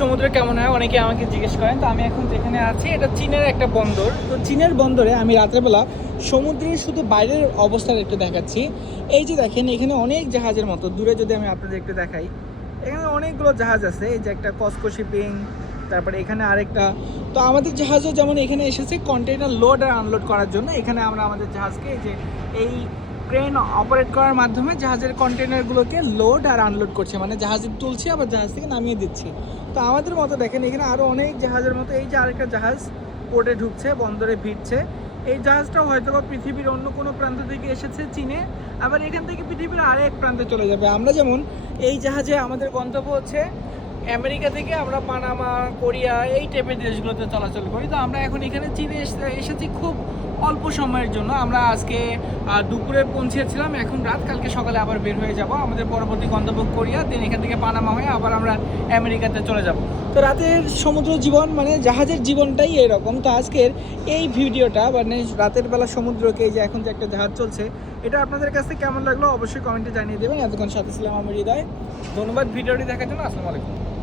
সমুদ্র কেমন হয় অনেকে আমাকে জিজ্ঞেস করেন। তো আমি এখন যেখানে আছি এটা চীনের একটা বন্দর। তো চীনের বন্দরে আমি রাত্রেবেলা সমুদ্রের শুধু বাইরের অবস্থাটা একটু দেখাচ্ছি। এই যে দেখেন এখানে অনেক জাহাজের মতো, দূরে যদি আমি আপনাদের একটু দেখাই, এখানে অনেকগুলো জাহাজ আছে। এই যে একটা কসকো শিপিং, তারপরে এখানে আরেকটা। তো আমাদের জাহাজও যেমন এখানে এসেছে কন্টেইনার লোড আর আনলোড করার জন্য। এখানে আমরা আমাদের জাহাজকে এই যে এই ক্রেন অপারেট করার মাধ্যমে জাহাজের কন্টেনারগুলোকে লোড আর আনলোড করছে, মানে জাহাজে তুলছি আবার জাহাজ থেকে নামিয়ে দিচ্ছি। তো আমাদের মতো দেখেন এখানে আরও অনেক জাহাজের মতো, এই যে আরেকটা জাহাজ পোর্টে ঢুকছে, বন্দরে ভিড়ছে। এই জাহাজটাও হয়তো বা পৃথিবীর অন্য কোনো প্রান্ত থেকে এসেছে চীনে, আবার এখান থেকে পৃথিবীর আরেক প্রান্তে চলে যাবে। আমরা যেমন এই জাহাজে আমাদের গন্তব্য হচ্ছে আমেরিকা থেকে আমরা পানামা, কোরিয়া এই টাইপের দেশগুলোতে চলাচল করি। তো আমরা এখন এখানে চীনে এসেছি খুব অল্প সময়ের জন্য। আমরা আজকে দুপুরে পৌঁছেছিলাম, এখন রাত, কালকে সকালে আবার বের হয়ে যাব। আমাদের পরবর্তী গন্তব্য কোরিয়া, দেন এখান থেকে পানামা হয়ে আবার আমরা আমেরিকাতে চলে যাব। তো রাতের সমুদ্র জীবন মানে জাহাজের জীবনটাই এরকম। তো আজকের এই ভিডিওটা মানে রাতের বেলা সমুদ্রকে, এই যে এখন যে একটা জাহাজ চলছে, এটা আপনাদের কাছে কেমন লাগলো অবশ্যই কমেন্টে জানিয়ে দেবেন। এতক্ষণ সাথে ছিলাম আমি হৃদয়। ধন্যবাদ ভিডিওটি দেখার জন্য। আসসালামু আলাইকুম।